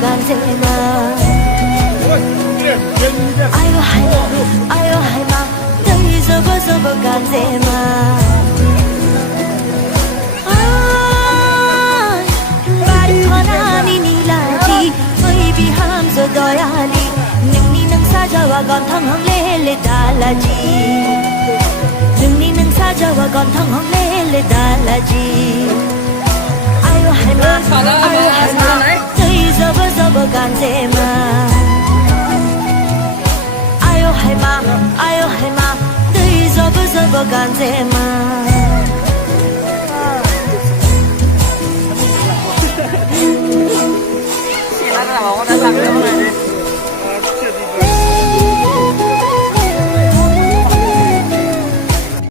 간제마 아유 하이마 아유 하이마 너희 접어 간제마 바리커나니 닐라지 너희 비함서 도야리 능니 능사자와 건탕헝레레 달라지 능니 능사자와 건탕헝레레 달라지 아유 하이마 너희 접어 간제마 아유 하이마 너희 접어 간제마 Chị đã bảo con đã làm được